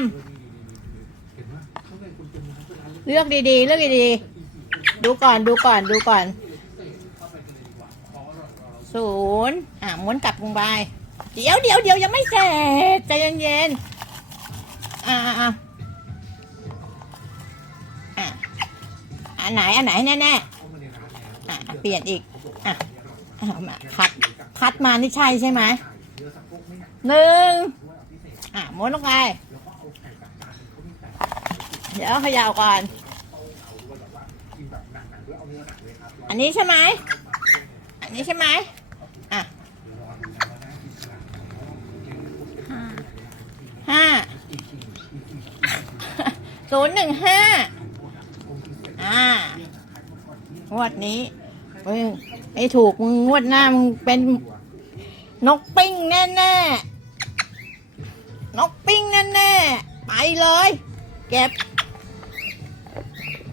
ามเลือกดีๆ เลือกดีๆ ดูก่อนดูก่อนดูก่อนศูนย์อะม้วนกลับลงไปเดี๋ยวเดี๋ยวเดี๋ยวยังไม่เสร็จใจเย็นๆอะอะอะอะอันไหนอันไหนแน่ๆอะเปลี่ยนอีกอะเอามาคัดคัดมานี่ใช่ใช่ไหมหนึ่งอะม้วนลงไป เดี๋ยวเขย่าก่อน อันนี้ใช่ไหม อันนี้ใช่ไหมอะห้าศูนย์หนึ่งห้าอ่างวดนี้เฮ้ยไอ้ถูกมึงงวดหน้ามึงเป็นนกปิ้งแน่แน่ๆนกปิ้งแน่แน่ๆไปเลย เก็บ Thank you.